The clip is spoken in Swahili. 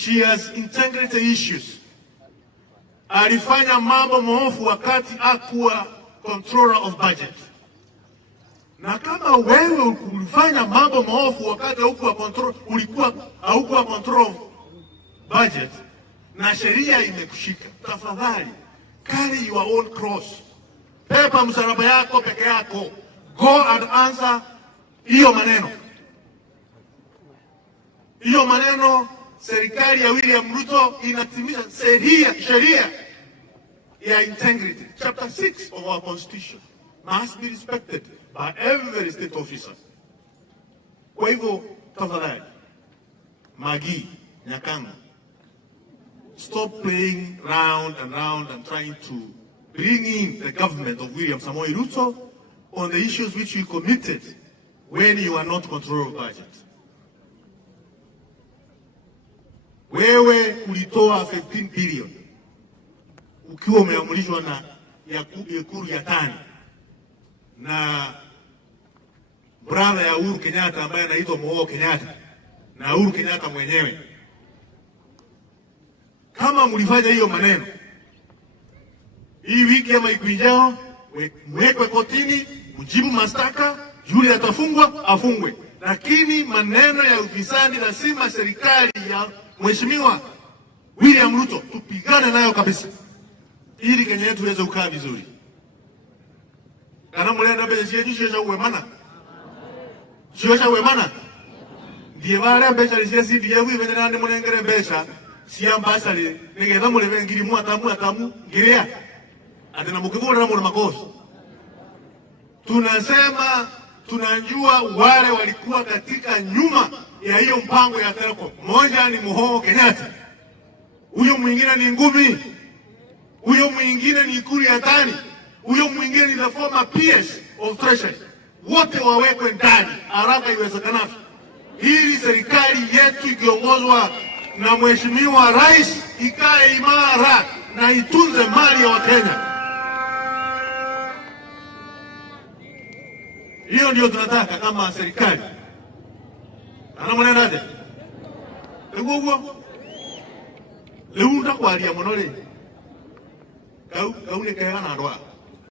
She has integrity issues. Alifanya mambo maovu wakati hakuwa controller of budget. Na kama wewe ulifanya mambo maovu wakati haukuwa control of budget na sheria imekushika, tafadhali carry your own cross. Pepa msalaba yako peke yako. Go and answer hiyo maneno. Hiyo maneno serikali ya William Ruto inatimiza sheria ya integrity. Chapter 6 of our constitution must be respected by every state officer. Kwa hivyo, tafadhali, Margret Nyakang'o, stop playing round and round and trying to bring in the government of William Samoei Ruto on the issues which you committed when you are not controlling budget. Wewe ulitoa 15 billion ukiwa umeamrishwa na Yakuru ya tani na brother ya Uhuru Kenyatta ambaye anaitwa Moho Kenyatta na Uhuru Kenyatta mwenyewe. Kama mlifanya hiyo maneno, hii wiki ama ikijao mwekwe kotini, mjibu mashtaka, yule atafungwa afungwe. Lakini maneno ya ufisadi lazima serikali ya Mheshimiwa William Ruto tupigane nayo kabisa, ili Kenya yetu iweze kukaa vizuri. Kana mulenda bese yejisho cha uwemana. Sio cha uwemana. Ndiye wale bese lisesi ndiye wibendera ndi mulengere besa. Siamba le negeza mulebe ngiri mu atamu ngiria. Atena mukivura mu makosa. Tunasema tunajua wale walikuwa katika nyuma ya hiyo mpango ya Telecom. Mmoja ni Moho Kenyatta. Huyo mwingine ni Ngumi. Huyo mwingine ni Ikulu ya tani. Huyo mwingine ni the former PS of Treasury. Wote wawekwe ndani haraka iwezekanavyo, ili serikali yetu ikiongozwa na Mheshimiwa Rais ikae imara na itunze mali ya Wakenya. Hiyo ndio tunataka kama serikali. Ana mwenendaje? Egugo. Leunda kwa alia monole. Kaune kaya na roa.